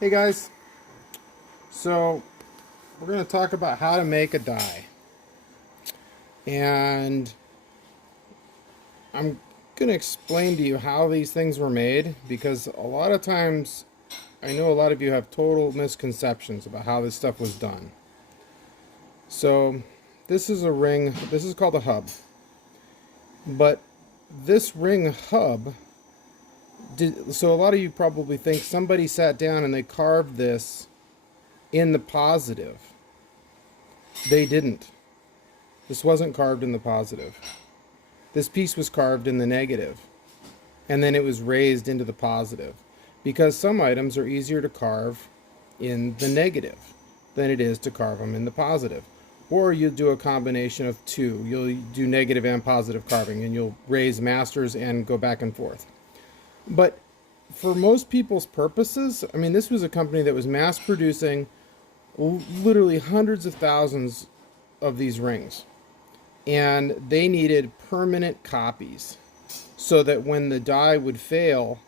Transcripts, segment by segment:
Hey guys, so we're going to talk about how to make a die, and I'm going to explain to you how these things were made, because a lot of times I know a lot of you have total misconceptions about how this stuff was done. So this is a ring, this is called a hub, but this ring hub so a lot of you probably think somebody sat down and they carved this in the positive. They didn't. This wasn't carved in the positive. This piece was carved in the negative, and then it was raised into the positive, because some items are easier to carve in the negative than it is to carve them in the positive. Or you'll do a combination of two. You'll do negative and positive carving, and you'll raise masters and go back and forth. But for most people's purposes, I mean, this was a company that was mass producing literally hundreds of thousands of these rings. And they needed permanent copies so that when the die would fail,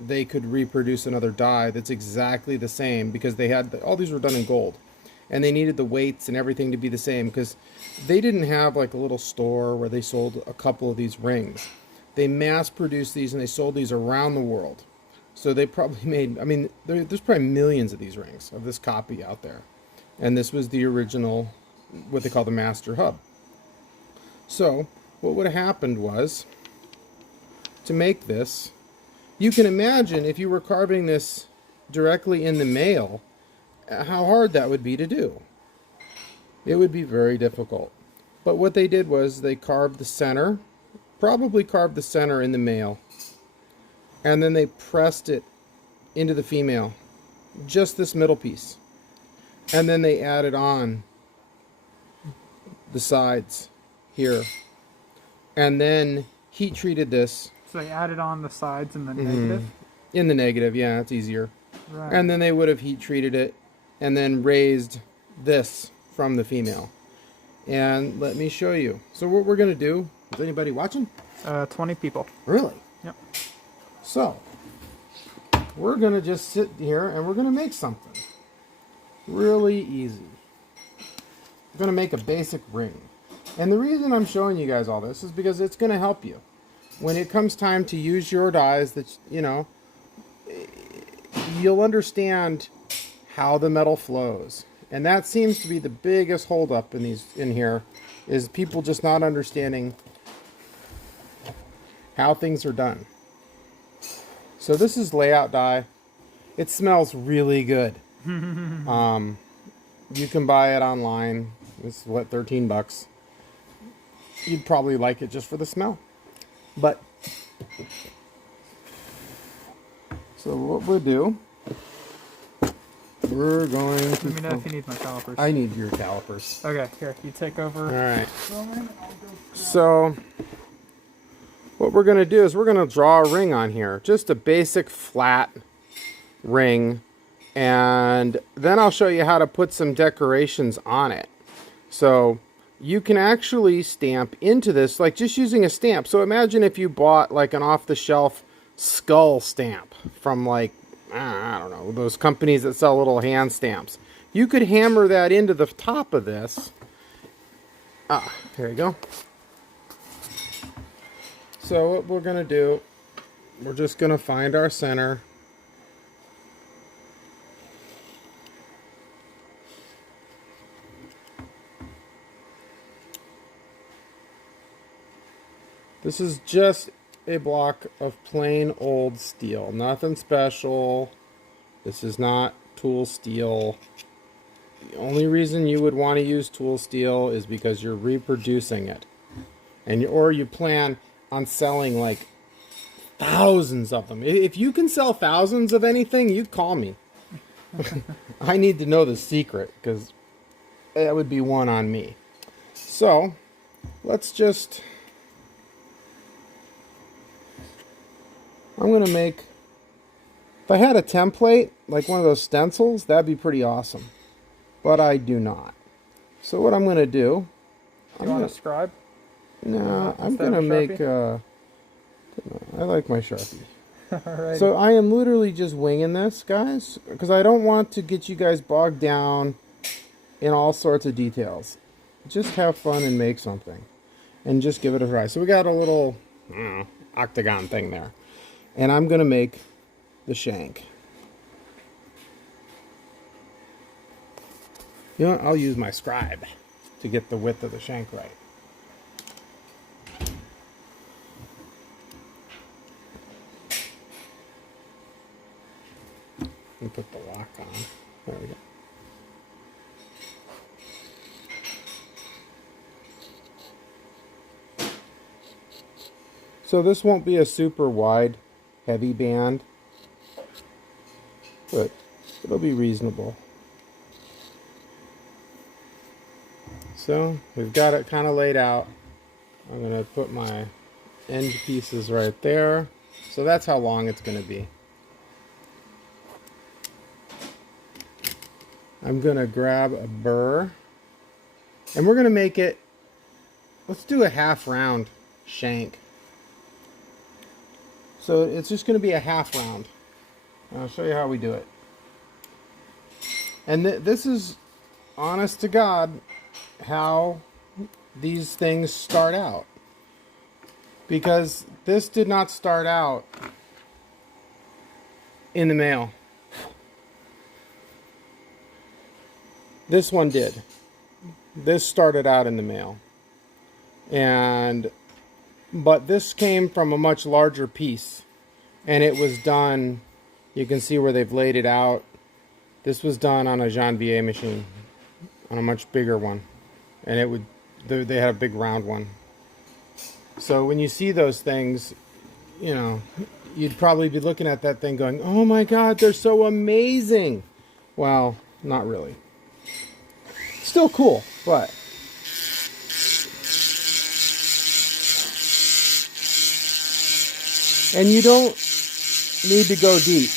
they could reproduce another die that's exactly the same, because they had, all these were done in gold. And they needed the weights and everything to be the same, because they didn't have like a little store where they sold a couple of these rings. They mass produced these and they sold these around the world. So they probably made, I mean, there's probably millions of these rings, of this copy out there. And this was the original, what they call the master hub. So what would have happened was, to make this, you can imagine if you were carving this directly in the mail, how hard that would be to do. It would be very difficult. But what they did was they carved the center, probably carved the center in the male, and then they pressed it into the female, just this middle piece, and then they added on the sides here, and then heat treated this. So they added on the sides in the negative? In the negative, yeah, it's easier. Right. And then they would have heat treated it and then raised this from the female. And let me show you. So what we're going to do, is anybody watching? 20 people. Really? Yep. So, we're going to just sit here and we're going to make something really easy. We're going to make a basic ring. And the reason I'm showing you guys all this is because it's going to help you. When it comes time to use your dies, that, you know, you'll understand how the metal flows. And that seems to be the biggest holdup in here, is people just not understanding how things are done. So this is layout die. It smells really good. You can buy it online. It's what, 13 bucks. You'd probably like it just for the smell. But so what we'll do, we're going to... Let me know if you need my calipers. I need your calipers. Okay, here, you take over. All right. So what we're going to do is we're going to draw a ring on here. Just a basic flat ring. And then I'll show you how to put some decorations on it. So you can actually stamp into this, like just using a stamp. So imagine if you bought like an off-the-shelf skull stamp from, like, I don't know, those companies that sell little hand stamps. You could hammer that into the top of this. Here you go. So what we're going to do, we're just going to find our center. This is just a block of plain old steel. Nothing special. This is not tool steel. The only reason you would want to use tool steel is because you're reproducing it. Or you plan on selling like thousands of them. If you can sell thousands of anything, you call me. I need to know the secret, because that would be one on me. So let's just... I'm going to make, if I had a template, like one of those stencils, that'd be pretty awesome. But I do not. So what I'm going to do... You want to scribe? No, I'm going to make... I like my Sharpie. Alrighty. So I am literally just winging this, guys, because I don't want to get you guys bogged down in all sorts of details. Just have fun and make something. And just give it a try. So we got a little octagon thing there. And I'm going to make the shank. You know what? I'll use my scribe to get the width of the shank right. And put the lock on. There we go. So this won't be a super wide, heavy band, but it'll be reasonable. So we've got it kind of laid out. I'm going to put my end pieces right there. So that's how long it's going to be. I'm going to grab a burr, and we're going to make it, let's do a half round shank. So it's just going to be a half round. I'll show you how we do it. And this is, honest to God, how these things start out. Because this did not start out in the mail. This one did. This started out in the mail. But this came from a much larger piece. And it was done, you can see where they've laid it out. This was done on a Janvier machine, on a much bigger one. And they had a big round one. So when you see those things, you know, you'd probably be looking at that thing going, oh my God, they're so amazing. Well, not really. Still cool, but. And you don't need to go deep.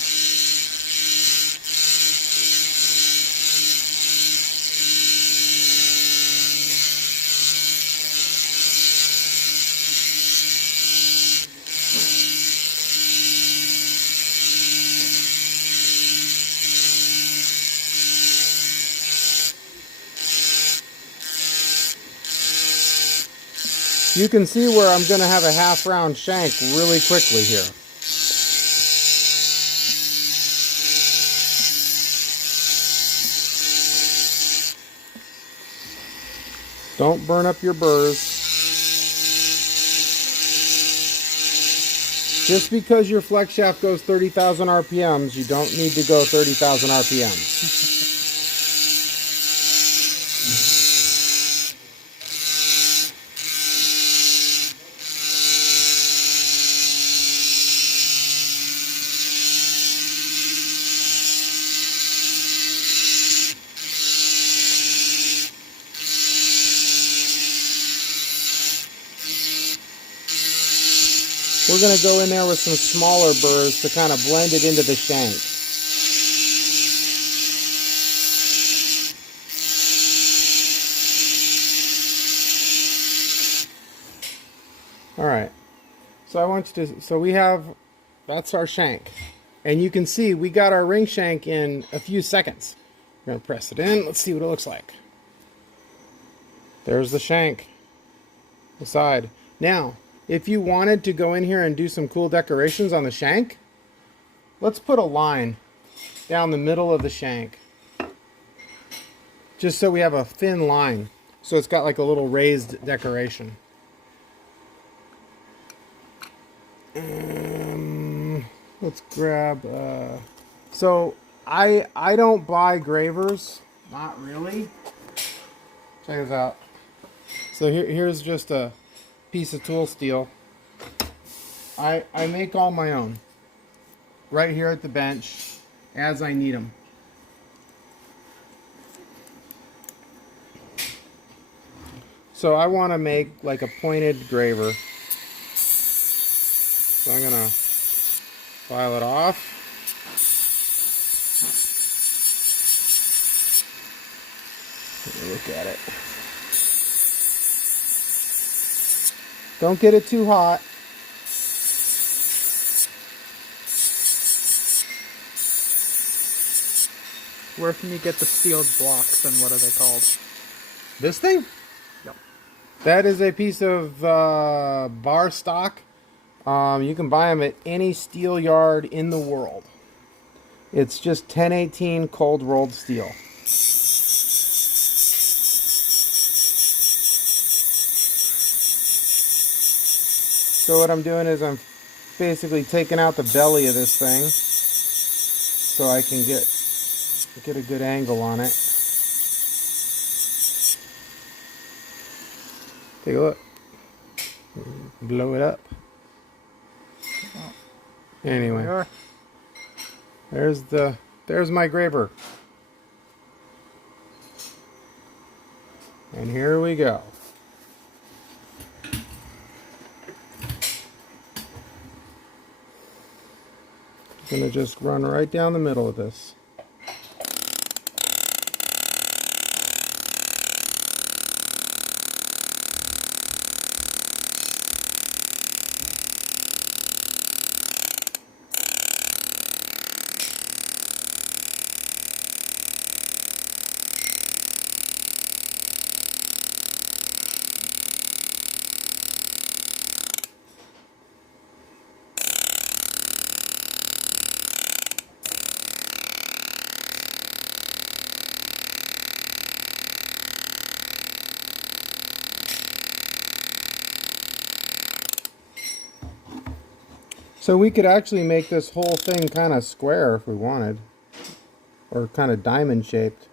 You can see where I'm going to have a half round shank really quickly here. Don't burn up your burrs. Just because your flex shaft goes 30,000 RPMs, you don't need to go 30,000 RPMs. We're going to go in there with some smaller burrs to kind of blend it into the shank. All right. So I want you to, that's our shank. And you can see we got our ring shank in a few seconds. We're going to press it in. Let's see what it looks like. There's the shank. The side. Now, if you wanted to go in here and do some cool decorations on the shank, let's put a line down the middle of the shank. Just so we have a thin line. So it's got like a little raised decoration. Let's grab, so I don't buy gravers. Not really. Check this out. So here's just a piece of tool steel. I make all my own right here at the bench as I need them. So I want to make like a pointed graver. So I'm gonna file it off. Let me look at it. Don't get it too hot. Where can you get the sealed blocks and what are they called? This thing? Yep. That is a piece of bar stock. You can buy them at any steel yard in the world. It's just 1018 cold rolled steel. So what I'm doing is I'm basically taking out the belly of this thing so I can get a good angle on it. Take a look. Blow it up. Anyway, there's my graver. And here we go. Gonna just run right down the middle of this. So we could actually make this whole thing kind of square if we wanted, or kind of diamond shaped.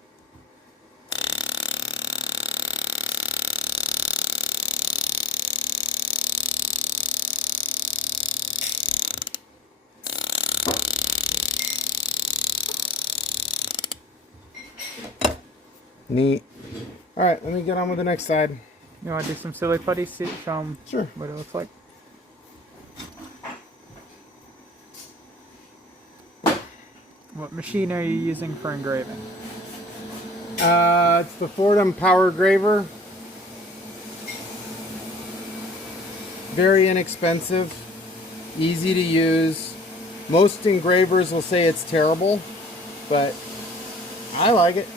Neat. All right, let me get on with the next side. You want to do some silly putty? See, show 'em Sure. what it looks like. What machine are you using for engraving? It's the Fordham Power Graver. Very inexpensive, easy to use. Most engravers will say it's terrible, but I like it.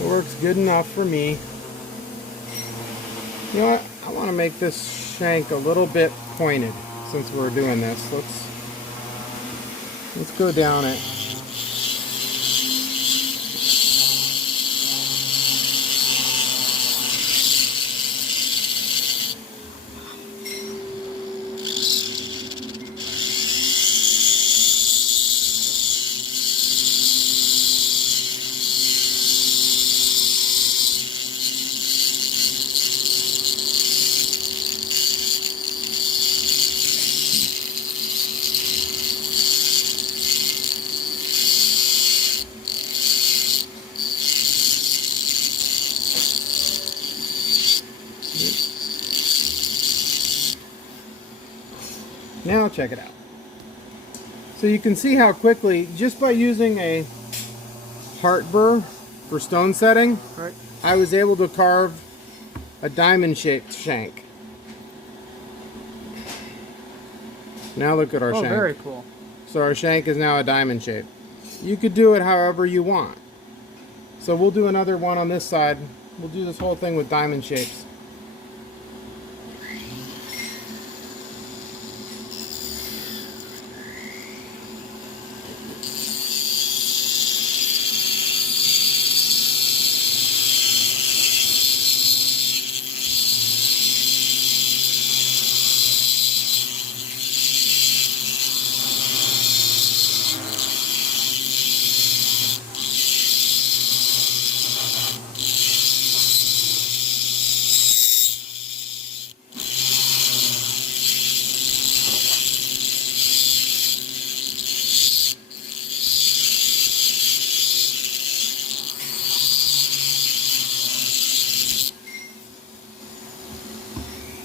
It works good enough for me. You know what? I want to make this shank a little bit pointed since we're doing this. Let's go down it. Now check it out. So you can see how quickly, just by using a heart burr for stone setting, Right. I was able to carve a diamond shaped shank. Now look at our shank. Very cool. So our shank is now a diamond shape. You could do it however you want. So we'll do another one on this side. We'll do this whole thing with diamond shapes.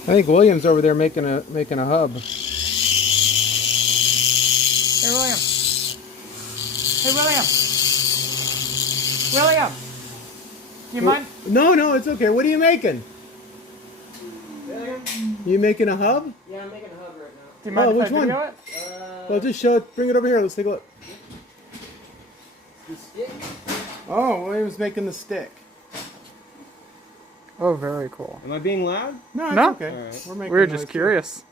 I think William's over there making a hub. Hey, William. Hey, William. William. Do you mind? No, it's okay. What are you making? William? You making a hub? Yeah, I'm making a hub right Do you mind if which I video one? it? Well, just show it. Bring it over here. Let's take a look. The stick? Oh, William's making the stick. Oh, very cool. Am I being loud? No, it's No. okay. Alright. We're making We were noise just too. curious.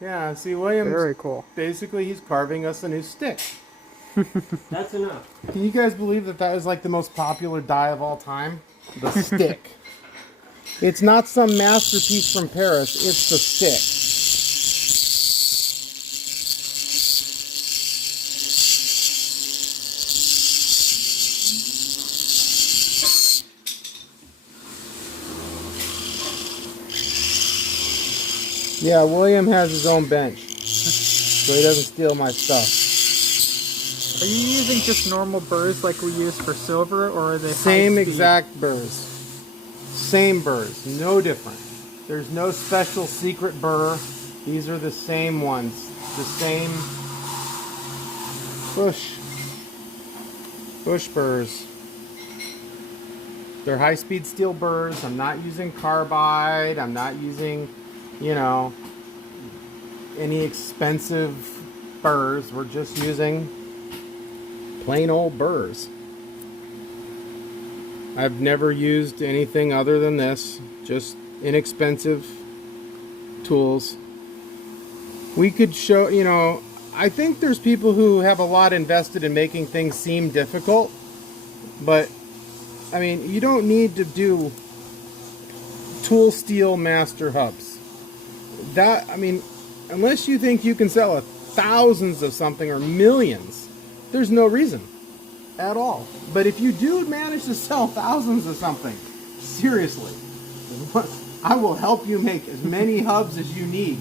Yeah, see, William's Very cool. basically he's carving us a new stick. That's enough. Can you guys believe that that is like the most popular die of all time? The stick. It's not some masterpiece from Paris, it's the stick. Yeah, William has his own bench, so he doesn't steal my stuff. Are you using just normal burrs like we use for silver, or are they Same high-speed? exact burrs. Same burrs, no different. There's no special secret burr. These are the same ones. The same bush burrs. They're high-speed steel burrs. I'm not using carbide. I'm not using, you know, any expensive burrs. We're just using plain old burrs. I've never used anything other than this, just inexpensive tools. We could show, you know, I think there's people who have a lot invested in making things seem difficult, but I mean, you don't need to do tool steel master hubs. That, I mean, unless you think you can sell thousands of something or millions, there's no reason at all. But if you do manage to sell thousands of something, seriously, I will help you make as many hubs as you need.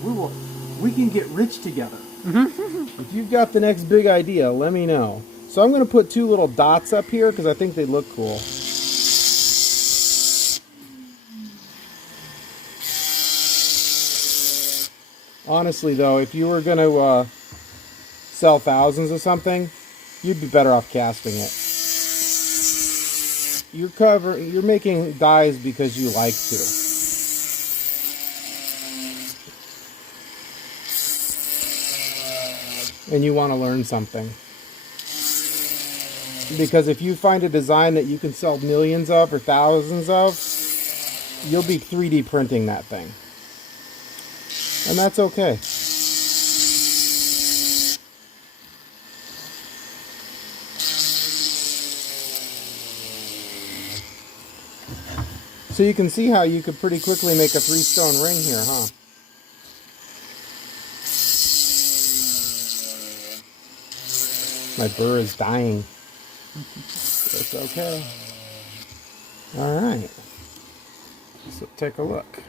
We can get rich together. If you've got the next big idea, let me know. So I'm going to put two little dots up here because I think they look cool. Honestly, though, if you were going to sell thousands of something, you'd be better off casting it. You're making dies because you like to. And you want to learn something. Because if you find a design that you can sell millions of or thousands of, you'll be 3D printing that thing. And that's okay. So you can see how you could pretty quickly make a 3-stone ring here, huh? My burr is dying. It's okay. Alright. So take a look.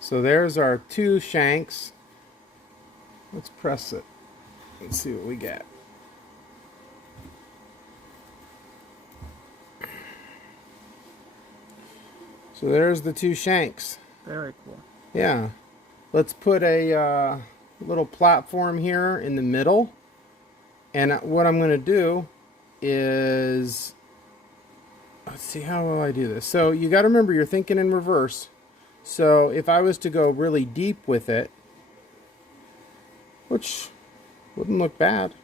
So there's our two shanks. Let's press it and see what we get. So there's the two shanks. Very cool. Yeah. Let's put a little platform here in the middle. And what I'm going to do is, let's see, how will I do this? So you got to remember, you're thinking in reverse. So if I was to go really deep with it, which wouldn't look bad.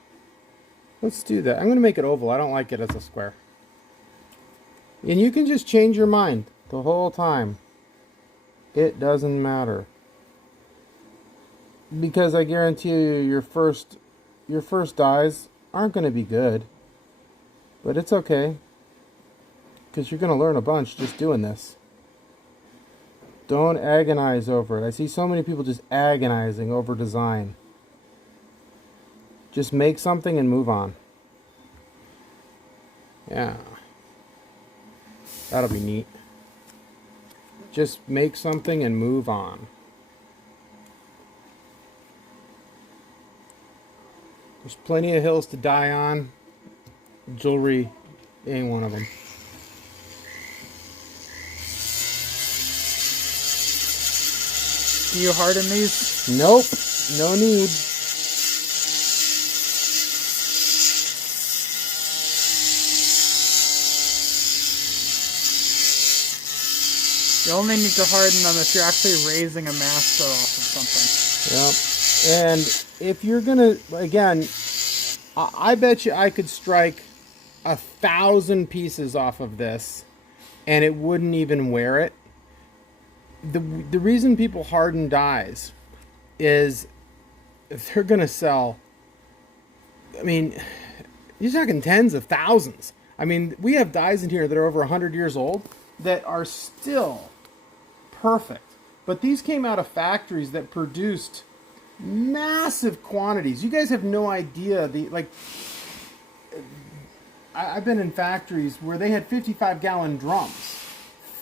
Let's do that. I'm going to make it oval. I don't like it as a square. And you can just change your mind the whole time. It doesn't matter. Because I guarantee you your first dies aren't going to be good. But it's okay. Because you're going to learn a bunch just doing this. Don't agonize over it. I see so many people just agonizing over design. Just make something and move on. Yeah. That'll be neat. Just make something and move on. There's plenty of hills to die on. Jewelry ain't one of them. Do you harden these? Nope. No need. You only need to harden them if you're actually raising a master off of something. Yep. And if you're gonna, again, I bet you I could strike 1,000 pieces off of this, and it wouldn't even wear it. The reason people harden dies is if they're gonna sell. I mean, you're talking tens of thousands. I mean, we have dies in here that are over 100 years old that are still perfect. But these came out of factories that produced massive quantities. You guys have no idea I've been in factories where they had 55-gallon drums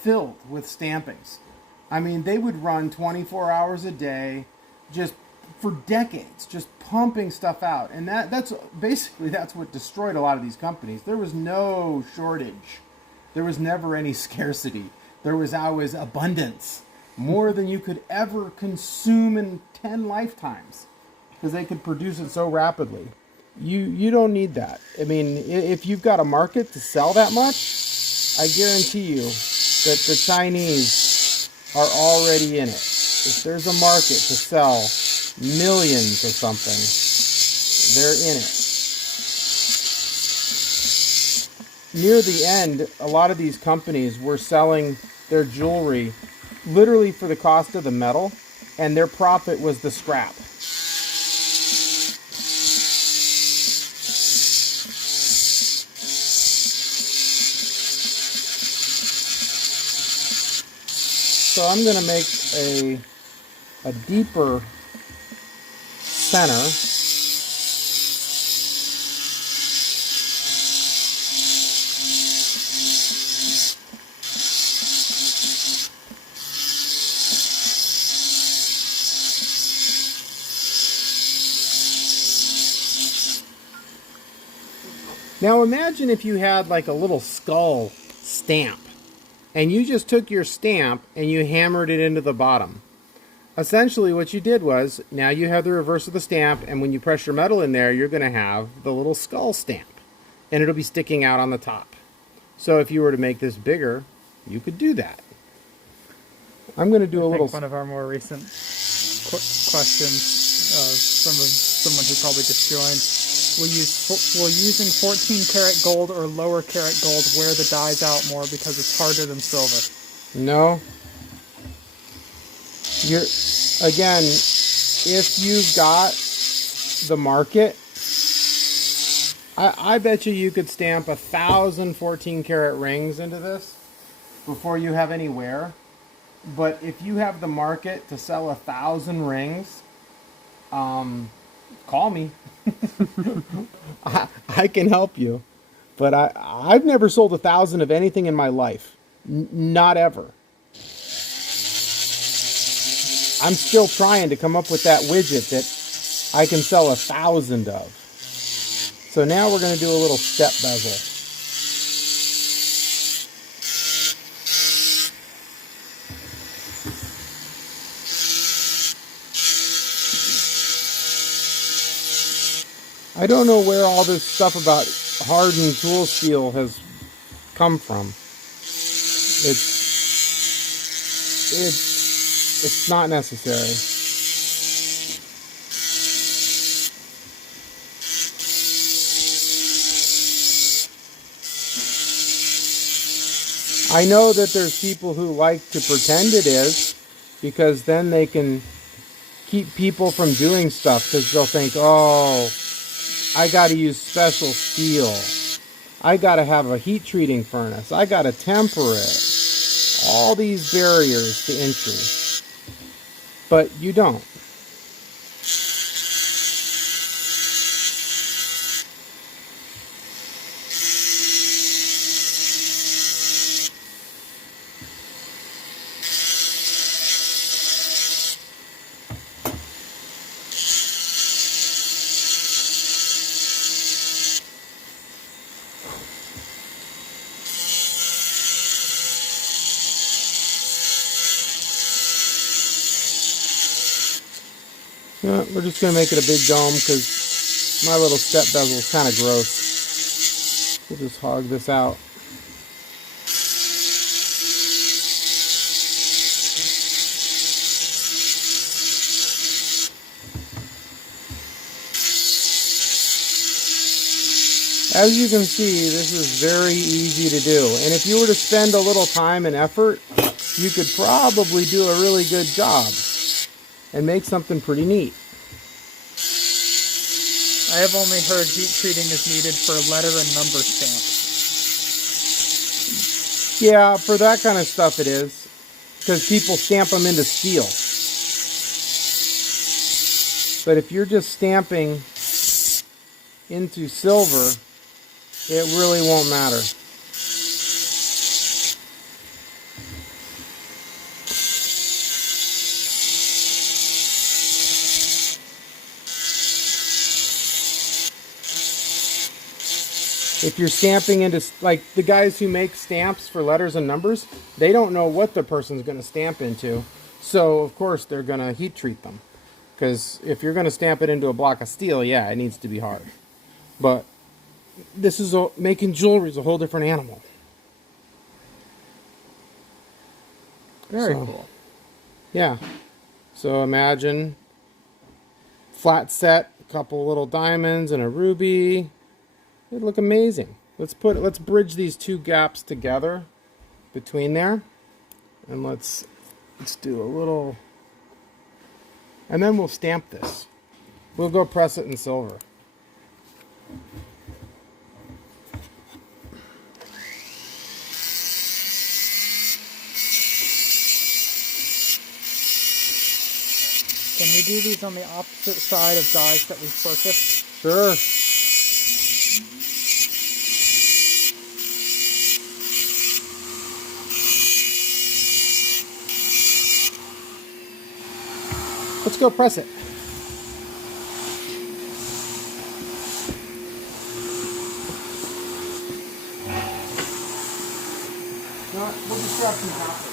filled with stampings. I mean, they would run 24 hours a day, just for decades, just pumping stuff out. And that's what destroyed a lot of these companies. There was no shortage. There was never any scarcity. There was always abundance. More than you could ever consume in 10 lifetimes. Because they could produce it so rapidly. You don't need that. I mean, if you've got a market to sell that much, I guarantee you that the Chinese are already in it. If there's a market to sell millions or something, they're in it. Near the end, a lot of these companies were selling their jewelry literally for the cost of the metal, and their profit was the scrap. So I'm going to make a deeper center. Now imagine if you had like a little skull stamp. And you just took your stamp and you hammered it into the bottom. Essentially what you did was, now you have the reverse of the stamp, and when you press your metal in there, you're going to have the little skull stamp. And it'll be sticking out on the top. So if you were to make this bigger, you could do that. I'm going to do a little... One of our more recent questions, someone who probably just joined, will using 14 karat gold or lower karat gold wear the dies out more because it's harder than silver? No. Again, if you've got the market, I bet you could stamp 1,000 14 karat rings into this before you have any wear. But if you have the market to sell 1,000 rings, call me. I can help you. But I've never sold 1,000 of anything in my life. Not ever. I'm still trying to come up with that widget that I can sell 1,000 of. So now we're going to do a little step bezel. I don't know where all this stuff about hardened tool steel has come from. It's not necessary. I know that there's people who like to pretend it is, because then they can keep people from doing stuff, because they'll think, oh, I got to use special steel. I got to have a heat treating furnace. I got to temper it. All these barriers to entry. But you don't. We're just going to make it a big dome because my little step bezel is kind of gross. We'll just hog this out. As you can see, this is very easy to do. And if you were to spend a little time and effort, you could probably do a really good job and make something pretty neat. I have only heard heat treating is needed for letter and number stamps. Yeah, for that kind of stuff it is, because people stamp them into steel. But if you're just stamping into silver, it really won't matter. If you're stamping into, like the guys who make stamps for letters and numbers, they don't know what the person's going to stamp into. So, of course, they're going to heat treat them. Because if you're going to stamp it into a block of steel, yeah, it needs to be hard. But this is making jewelry is a whole different animal. Very cool. Yeah. So imagine flat set, a couple little diamonds and a ruby. It'd look amazing. Let's bridge these two gaps together between there, and let's do a little, and then we'll stamp this. We'll go press it in silver. Can we do these on the opposite side of dies that we purchased? Sure. Let's go press it. No, we'll just grab some copper.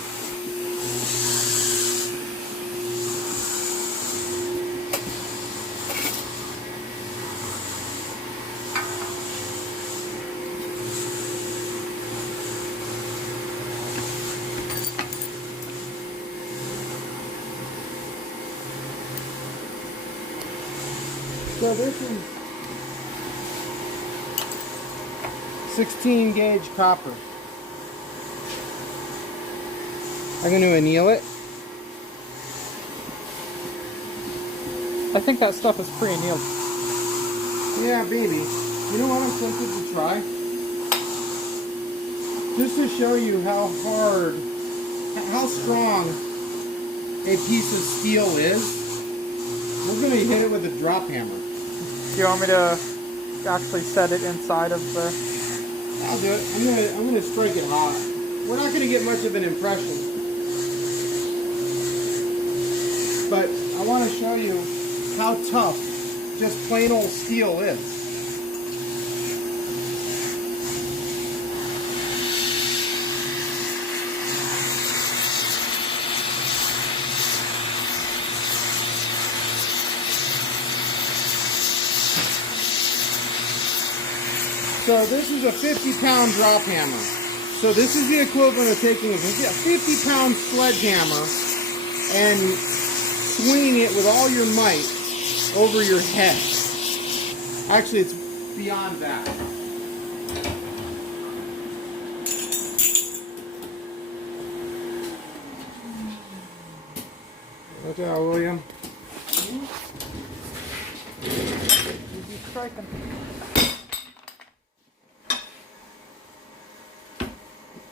So this is 16 gauge copper. I'm going to anneal it. I think that stuff is pre-annealed. Yeah, baby. You know what I'm tempted to try? Just to show you how hard, how strong a piece of steel is, we're going to hit it with a drop hammer. Do you want me to actually set it inside of the... I'll do it. I'm gonna strike it hot. We're not gonna get much of an impression, but I want to show you how tough just plain old steel is. So this is a 50-pound drop hammer. So this is the equivalent of taking a 50-pound sledgehammer and swinging it with all your might over your head. Actually, it's beyond that. Look out, William. Easy striking.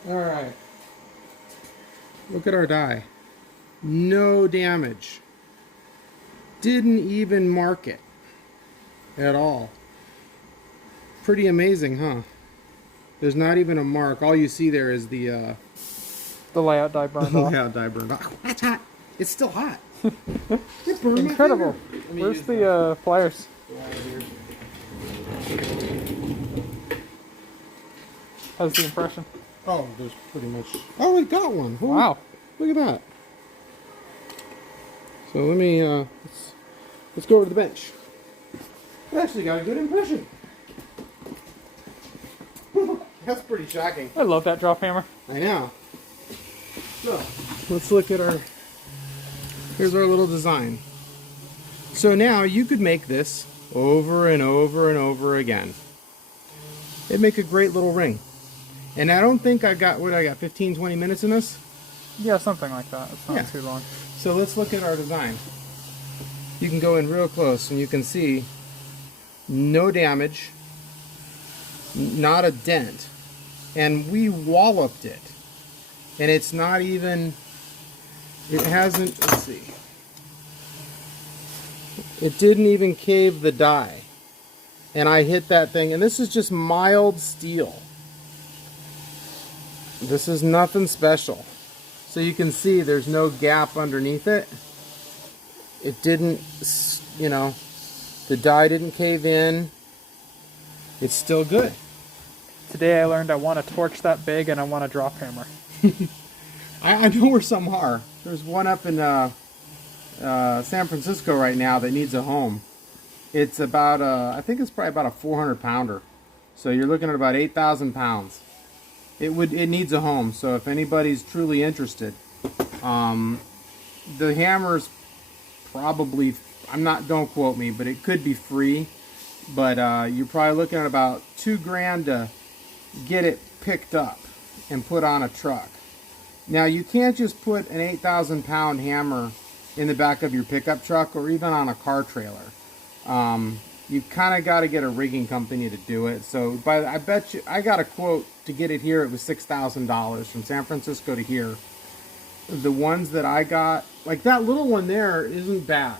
Alright. Look at our die. No damage. Didn't even mark it at all. Pretty amazing, huh? There's not even a mark. All you see there is the layout die burned off. layout die burned off. That's hot. It's still hot. It burned my Incredible. finger. Where's the pliers? How's the impression? Oh, there's pretty much... Oh, we got one. Holy, Wow. Look at that. So let me... let's go over to the bench. I actually got a good impression. That's pretty shocking. I love that drop hammer. I know. So, let's look at our... Here's our little design. So now you could make this over and over and over again. It'd make a great little ring. And I don't think I got, what I got, 15, 20 minutes in this? Yeah, something like that. It's not Yeah. too long. So let's look at our design. You can go in real close and you can see no damage, not a dent. And we walloped it. And it's not even, it hasn't, let's see. It didn't even cave the die. And I hit that thing, and this is just mild steel. This is nothing special. So you can see there's no gap underneath it. It didn't, you know, the die didn't cave in. It's still good. Today I learned I want a torch that big and I want a drop hammer. I know where some are. There's one up in San Francisco right now that needs a home. It's about, I think it's probably about a 400 pounder. So you're looking at about 8,000 pounds. It needs a home. So if anybody's truly interested, the hammer's probably, don't quote me, but it could be free. But you're probably looking at about $2,000 to get it picked up and put on a truck. Now you can't just put an 8,000 pound hammer in the back of your pickup truck or even on a car trailer. You kind of got to get a rigging company to do it. So I bet you, I got a quote to get it here. It was $6,000 from San Francisco to here. The ones that I got, like that little one there, isn't bad.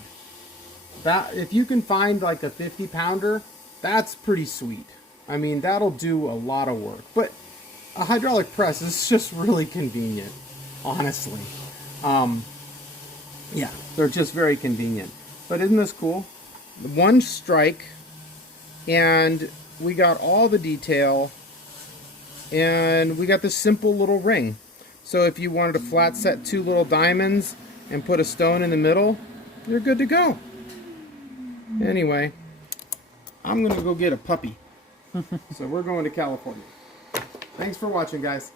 That, if you can find like a 50 pounder, that's pretty sweet. I mean, that'll do a lot of work. But a hydraulic press is just really convenient, honestly. Yeah, they're just very convenient. But isn't this cool? One strike, and we got all the detail, and we got this simple little ring. So if you wanted to flat set 2 little diamonds and put a stone in the middle, you're good to go. Anyway, I'm gonna go get a puppy. So we're going to California. Thanks for watching, guys.